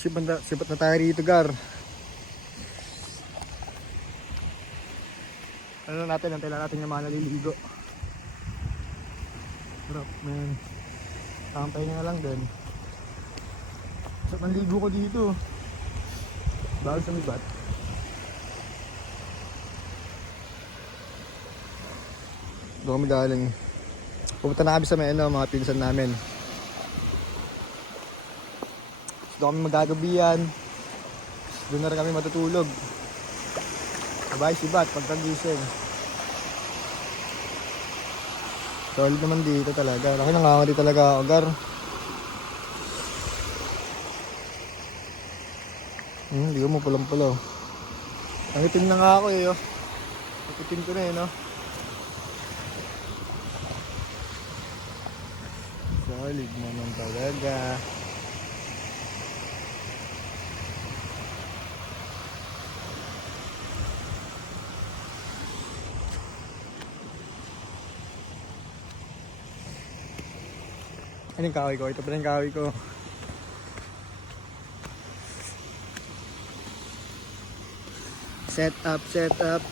Sipat na tayo rito, Gar. Ano natin, antay lang natin yung mga naliligo. Sarap, man. Tampay na lang din. Sarap ang ligo ko dito. Bawal sa mibat. Doon kami galing. Pupunta na kami sa may mga pinsan namin. Doon kami magagabihan. Doon na rin kami matutulog. Sabay sibat pagkagising. Solid naman dito talaga. Laki nangangati talaga ako, Gar. Hindi ko mo pulang-pulaw. Nangitim na nga ako eh. Oh. Nakitim ko na eh, no? Solid naman talaga. Ano yung kahoy ko? Ito pa rin yung kahoy ko. Set up, set up.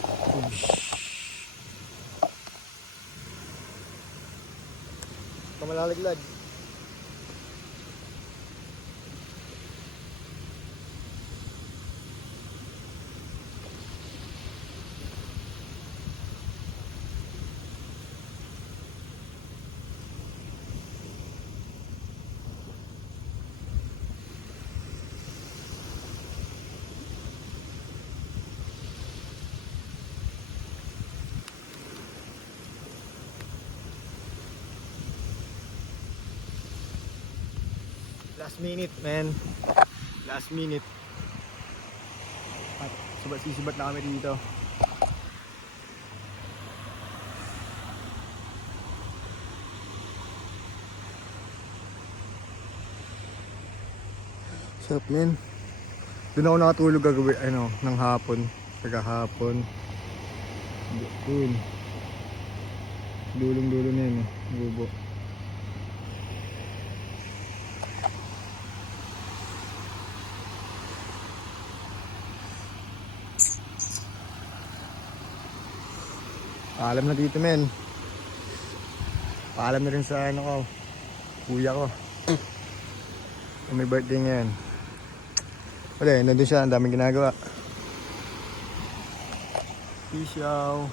Kamalalaglag. Last minute, man. Last minute. At sisibat na kami dito. Sarap, man. Doon ako nakatulog gagabi, ng hapon. Kagahapon. Doon. Dulong-dulo na yun, bubo. Paalam na dito, men. Paalam na rin sa kuya ko. May birthday ngayon. Wala, nandun siya, ang daming ginagawa. Peace out.